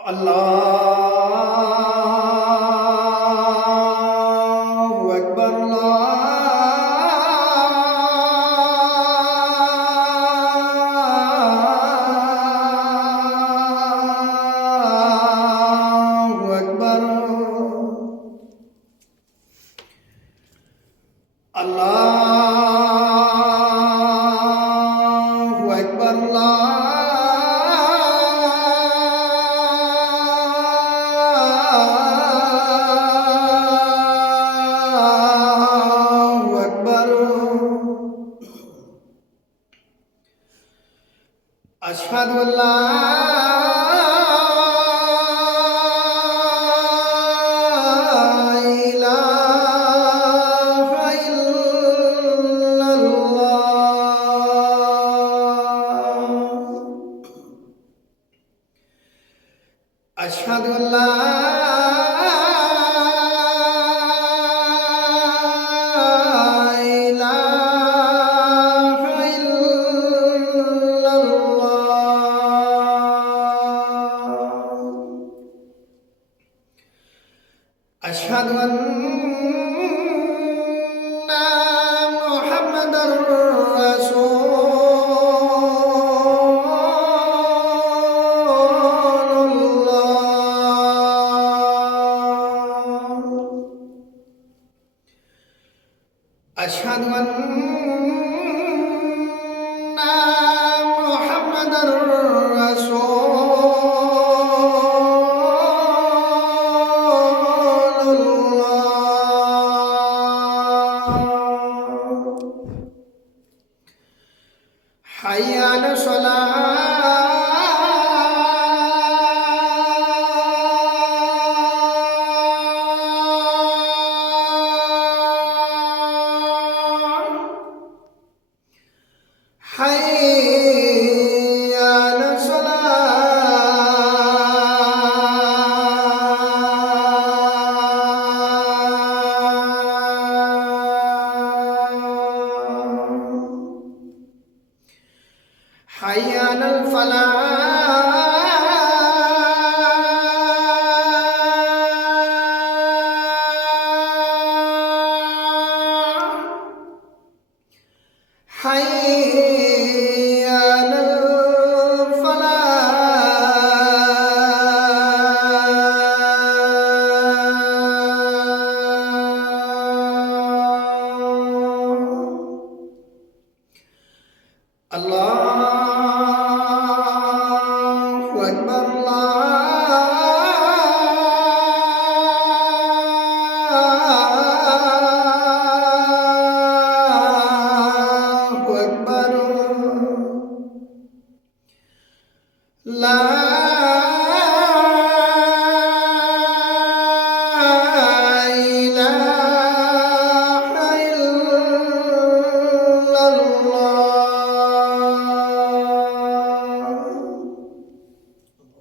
আল্লাহু আকবার আল্লাহু আকবার আল্লাহু আকবার আল্লাহু আকবার আশহাদু আল্লা ইলাহা ইল্লাল্লাহ আশহাদু আল্লা ইলাহা ইল্লাল্লাহ আশহাদু আন্না মুহাম্মাদার রাসূলুল্লাহ আশহাদু আন্না মুহাম্মাদার রাসূলুল্লাহ হাইয়া আলা সালাহ حي على الصلاة حي على الفلاح حي على الفلاح الله أكبر الله أكبر لا